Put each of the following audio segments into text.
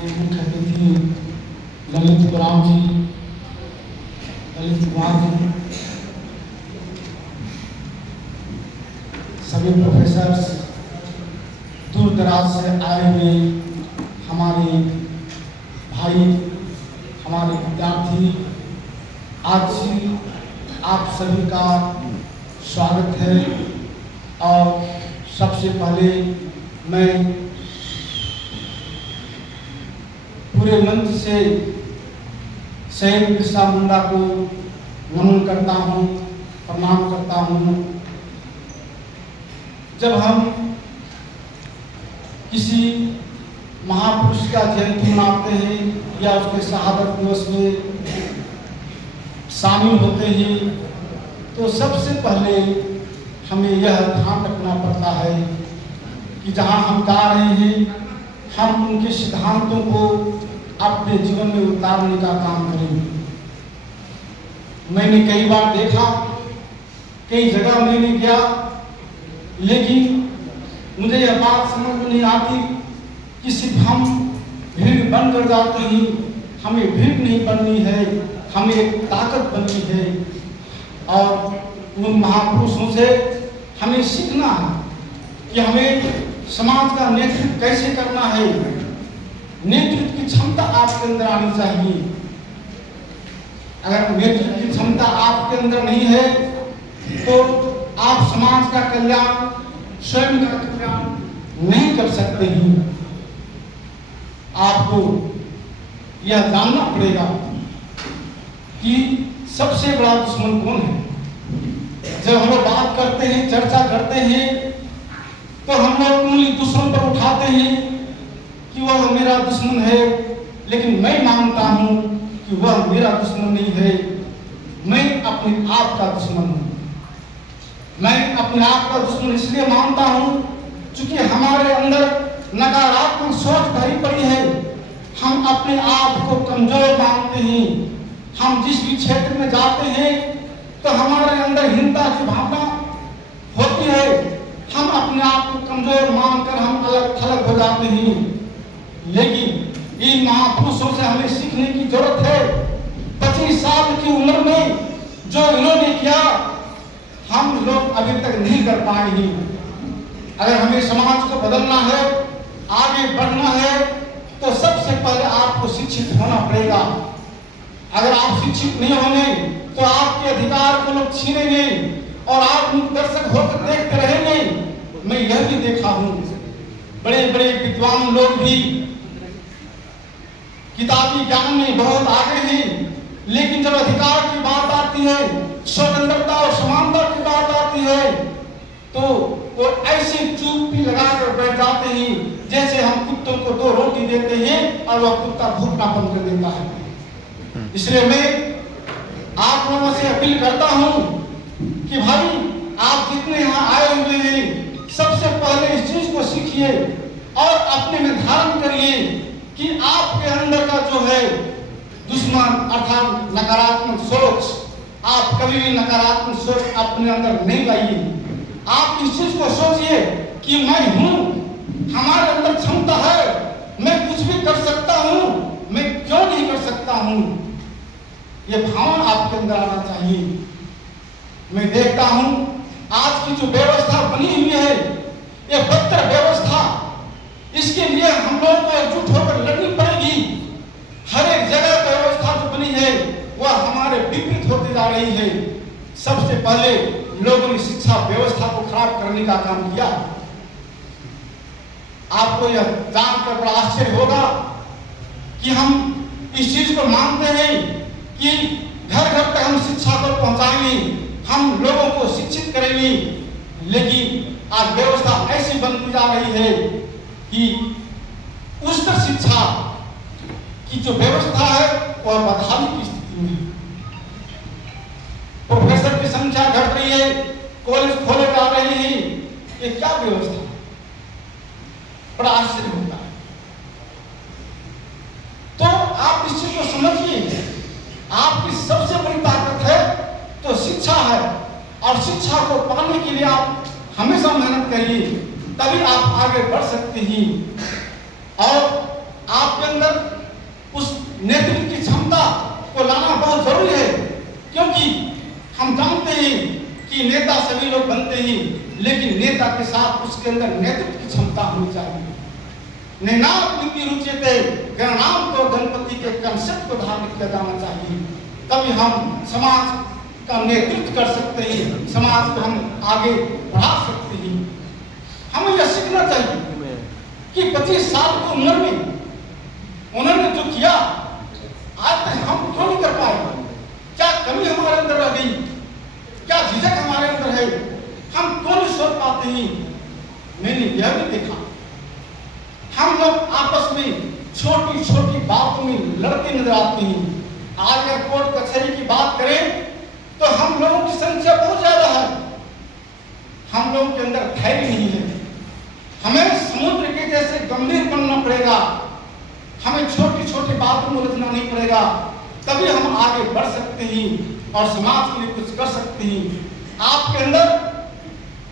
के मुख्य अतिथि ललित राम जी, ललित कुमार जी, सभी प्रोफेसर्स, दूर दराज से आए हुए हमारे भाई, हमारे विद्यार्थी, आज आप सभी का स्वागत है। और सबसे पहले मैं पूरे मंच से शहीद बिरसा मुंडा को नमन करता हूँ, प्रणाम करता हूँ। जब हम किसी महापुरुष का जयंती मनाते हैं या उसके शहादत दिवस में शामिल होते हैं तो सबसे पहले हमें यह ध्यान रखना पड़ता है कि जहाँ हम जा रहे हैं हम उनके सिद्धांतों को अपने जीवन में उतारने का काम करें। मैंने कई बार देखा, कई जगह मैंने गया, लेकिन मुझे यह बात समझ में नहीं आती कि सिर्फ हम भीड़ बनकर जाते हैं। हमें भीड़ नहीं बननी है, हमें एक ताकत बननी है। और उन महापुरुषों से हमें सीखना है कि हमें समाज का नेतृत्व कैसे करना है। नेतृत्व की क्षमता आपके अंदर आनी चाहिए। अगर नेतृत्व की क्षमता आपके अंदर नहीं है तो आप समाज का कल्याण, स्वयं का कल्याण नहीं कर सकते हैं। आपको यह जानना पड़ेगा कि सबसे बड़ा दुश्मन कौन है। जब हम लोग बात करते हैं, चर्चा करते हैं, तो हम लोग उंगली दुश्मन पर उठाते हैं कि वह मेरा दुश्मन है, लेकिन मैं मानता हूं कि वह मेरा दुश्मन नहीं है। मैं अपने आप का दुश्मन हूं। मैं अपने आप का दुश्मन इसलिए मानता हूं क्योंकि हमारे अंदर नकारात्मक सोच भरी पड़ी है। हम अपने आप को कमजोर मानते हैं। हम जिस भी क्षेत्र में जाते हैं तो हमारे अंदर हीनता की भावना होती है। हम अपने आप को कमजोर मानकर हम अलग थलग हो जाते हैं। लेकिन इन महापुरुषों से हमें सीखने की जरूरत है। 25 साल की उम्र में जो इन्होंने किया हम लोग अभी तक नहीं कर पाए हैं। अगर हमें समाज को बदलना है, आगे बढ़ना है, तो सबसे पहले आपको शिक्षित होना पड़ेगा। अगर आप शिक्षित नहीं होंगे तो आपके अधिकार को लोग छीनेंगे और आप दर्शक होकर देखते रहेंगे। मैं यह भी देखा हूं, बड़े बड़े विद्वान लोग भी किताबी ज्ञान में बहुत आगे हैं, लेकिन जब अधिकार की बात आती है, स्वतंत्रता और समानता की बात आती है, तो वो ऐसे चुप्पी लगाकर बैठ जाते हैं जैसे हम कुत्तों को 2 रोटी देते हैं और वह कुत्ता भूखना बंद कर देता है। इसलिए मैं आप लोगों से अपील करता हूं कि भाई आप जितने यहाँ आए हुए हैं सबसे पहले इस चीज को सीखिए और अपने में धारण करिए कि आपके अंदर का जो है दुश्मन अर्थात नकारात्मक सोच, आप कभी भी नकारात्मक सोच अपने अंदर नहीं लाइए। आप इस चीज को सोचिए कि मैं हूं, हमारे अंदर क्षमता है, मैं कुछ भी कर सकता हूं, मैं क्यों नहीं कर सकता हूं। ये भावना आपके अंदर आना चाहिए। मैं देखता हूं आज की जो व्यवस्था बनी हुई है, ये बदतर व्यवस्था, इसके लिए हम लोगों को एकजुट होकर लड़नी पड़ेगी। हर एक जगह व्यवस्था जो बनी है वह हमारे विपरीत होती जा रही है। सबसे पहले लोगों ने शिक्षा व्यवस्था को खराब करने का काम किया। आपको यह जानकर बड़ा आश्चर्य होगा कि हम इस चीज को मानते हैं कि घर घर तक हम शिक्षा को पहुंचाएंगे, हम लोगों को शिक्षित करेंगे, लेकिन आज व्यवस्था ऐसी बनती जा रही है कि उच्च शिक्षा की जो व्यवस्था है वह बदहाली की स्थिति में। प्रोफेसर की संख्या घट रही है, कॉलेज खोले जा रहे हैं, ये क्या व्यवस्था? बड़ा आश्चर्य होता है। तो आप इस चीज को समझिए, आपकी सबसे बड़ी ताकत है तो शिक्षा है, और शिक्षा को पाने के लिए आप हमेशा मेहनत करिए, तभी आप आगे बढ़ सकते हैं। और आपके अंदर लोग बनते हैं, लेकिन नेता के साथ उसके अंदर नेतृत्व की क्षमता होनी चाहिए। नैनात्मिकी रुचिते गणनाम तो गणपति के कंसेप्ट को धारण किया जाना चाहिए, तभी हम समाज का नेतृत्व कर सकते हैं, समाज को हम आगे बढ़ा सकते हैं। हमें यह सीखना चाहिए कि 25 साल की उम्र में उन्होंने जो किया आज तक हम क्यों नहीं कर पाए? क्या कमी हमारे अंदर रह गई? क्या झिझक हमारे अंदर है? हम क्यों नहीं सोच पाते हैं? मैंने यह भी देखा, हम लोग आपस में छोटी छोटी बातों में लड़ते नजर आते हैं। आज अगर कोर्ट कचहरी की बात करें तो हम लोगों की संख्या बहुत ज्यादा है, हम लोगों के अंदर धैर्य नहीं है। हमें समुद्र के जैसे गंभीर बनना पड़ेगा, हमें छोटी छोटी बातों में उलझना नहीं पड़ेगा, तभी हम आगे बढ़ सकते हैं और समाज के लिए कुछ कर सकते हैं। आपके अंदर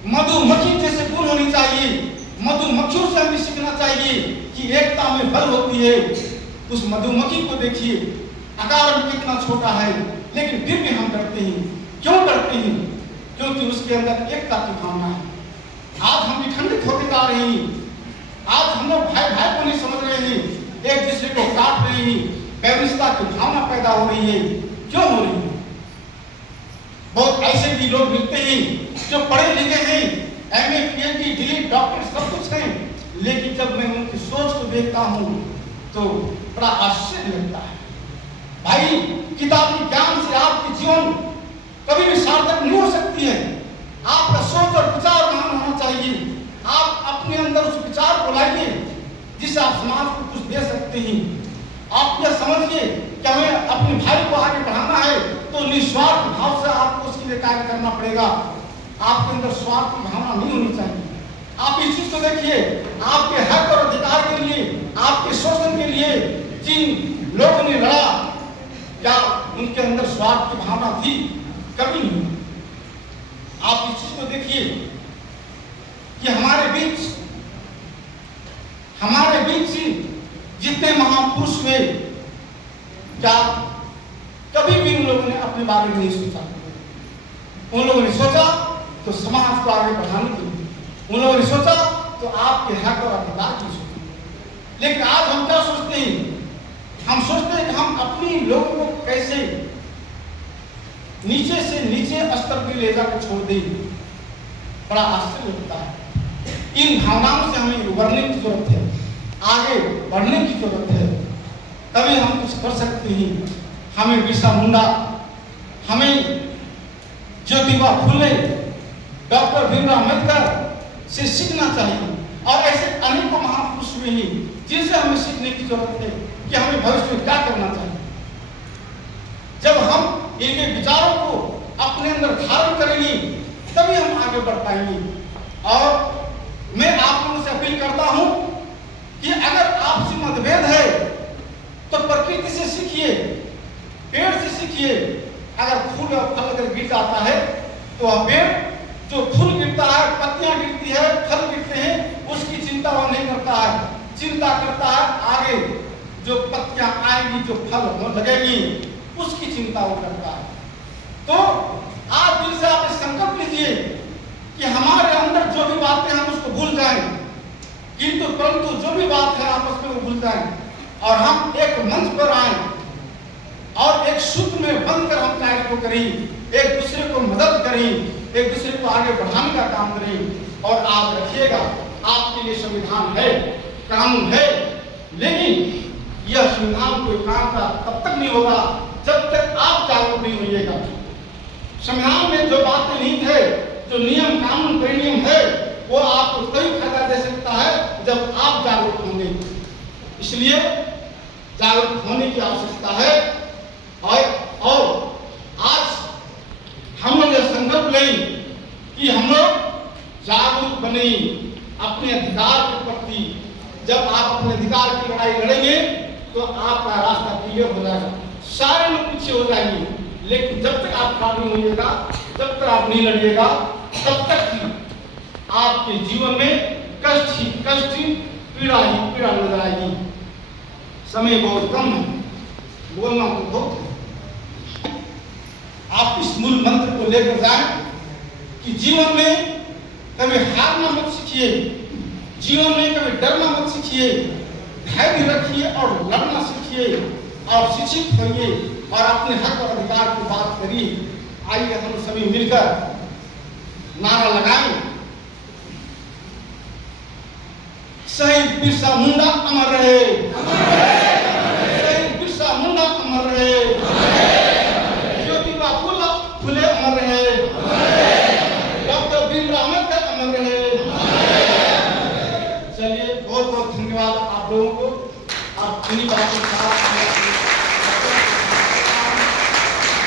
मधुमक्खी जैसे गुण होनी चाहिए। मधुमक्खियों से हमें सीखना चाहिए कि एकता में बल होती है। उस मधुमक्खी को देखिए, आकार में कितना छोटा है, लेकिन फिर भी हम डरते हैं। क्यों डरते हैं? क्योंकि उसके अंदर एकता की भावना है। आज हम विखंडित होते जा रहे हैं, आज हम लोग भाई भाई को नहीं समझ रहे हैं, एक दूसरे को काट रहे हैं, वैमनस्यता की भावना पैदा हो रही है। क्यों हो रही है? बहुत ऐसे भी लोग मिलते हैं जो पढ़े लिखे हैं, एमए, पीएचडी, डिलीट, डॉक्टर सब कुछ हैं, लेकिन जब मैं उनकी सोच को देखता हूं तो बड़ा आश्चर्य लगता है। भाई, किताबी ज्ञान से आपकी जीवन कभी भी सार्थक नहीं हो सकती है। आपका सोच और विचार महान होना चाहिए। आप अपने अंदर उस विचार को लाइए जिससे आप समाज को कुछ दे सकते हैं। आप यह समझिए कि हमें अपने भाई को आगे बढ़ाना है तो निस्वार्थ भाव से आपको उसके लिए कार्य करना पड़ेगा। आपके अंदर स्वार्थ की भावना नहीं होनी चाहिए। आप इस चीज को देखिए, आपके हक और अधिकार के लिए, आपके शोषण के लिए जिन लोगों ने लड़ा, क्या उनके अंदर स्वार्थ की भावना थी? कभी नहीं। आप इस चीज को देखिए कि हमारे बीच जितने महापुरुष हुए, क्या कभी भी उन लोगों ने अपने बारे में नहीं सोचा? उन लोगों ने सोचा तो समाज को आगे बढ़ाने के लिए, उन लोगों ने सोचा तो आपके हक और अधिकार की सोचा। लेकिन आज हम क्या सोचते हैं? हम सोचते हैं कि हम अपनी लोगों को कैसे नीचे से नीचे स्तर पर ले जाकर छोड़ दें। बड़ा आश्चर्य लगता है। इन भावनाओं से हमें उबरने की जरूरत है, आगे बढ़ने की जरूरत है, तभी हम कुछ कर सकते हैं। हमें बिरसा मुंडा, हमें ज्योतिबा फुले, डॉक्टर भीमराव अम्बेडकर से सीखना चाहिए। और ऐसे अनेकों महापुरुष हुए हैं जिनसे हमें सीखने की जरूरत है कि हमें भविष्य में क्या करना चाहिए। जब हम इनके विचारों को अपने अंदर धारण करेंगे तभी हम आगे बढ़ पाएंगे। और मैं आप लोगों से अपील करता हूं कि अगर आपसे मतभेद है तो प्रकृति से सीखिए, पेड़ से सीखिए। अगर फूल और फल अगर गिर जाता है तो वह पेड़, जो फूल गिरता है, पत्तियां गिरती है, फल गिरते हैं, उसकी चिंता वह नहीं करता है। चिंता करता है आगे जो पत्तियां आएंगी, जो फल लगेगी, उसकी चिंता वो करता है। तो आज दिल से आप संकल्प लीजिए कि हमारे अंदर जो भी बातें हम उसको भूल जाएं, किंतु परंतु जो भी बात है आपस में वो भूल जाएं और हम एक मंच पर आए और एक सूत्र में बनकर हम कार्य को करें, एक दूसरे को मदद करें, एक दूसरे को आगे बढ़ाने का काम करें। और आप रखिएगा, आपके लिए संविधान है, कानून है, लेकिन यह संविधान कोई काम का तब तक नहीं होगा जब तक आप जागरूक नहीं होइएगा। संविधान में जो बातें निहित है, जो नियम कानून परिनियम है, वो आपको तभी फायदा दे सकता है जब आप जागरूक होंगे। इसलिए जागरूक होने की आवश्यकता है। और आज हम लोग यह संकल्प लें कि हम लोग जागरूक बने अपने अधिकार के प्रति। जब आप अपने अधिकार की लड़ाई लड़ेंगे तो आपका रास्ता क्लियर हो जाएगा, सारे लोग पीछे हो जाएंगे। लेकिन जब तक आप खड़ा नहीं होइएगा, जब तक आप नहीं लड़िएगा, तब तक ही आपके जीवन में कष्ट ही पीड़ा नजर आएगी। समय बहुत कम है, बोलना तो बहुत है। आप इस मूल मंत्र को लेकर जाएं कि कि जीवन में कभी हारना मत सीखिए, जीवन में कभी डरना मत सीखिए, धैर्य रखिए और लड़ना सीखिए और शिक्षित होइए और अपने हक और अधिकार की बात करिए। आइए हम सभी मिलकर नारा लगाएं, शहीद बिरसा मुंडा अमर रहे, शहीद बिरसा मुंडा अमर रहे, ज्योतिबा फुले अमर रहे, डॉक्टर भीमराव अम्बेडकर अमर रहे। चलिए बहुत बहुत धन्यवाद आप लोगों को।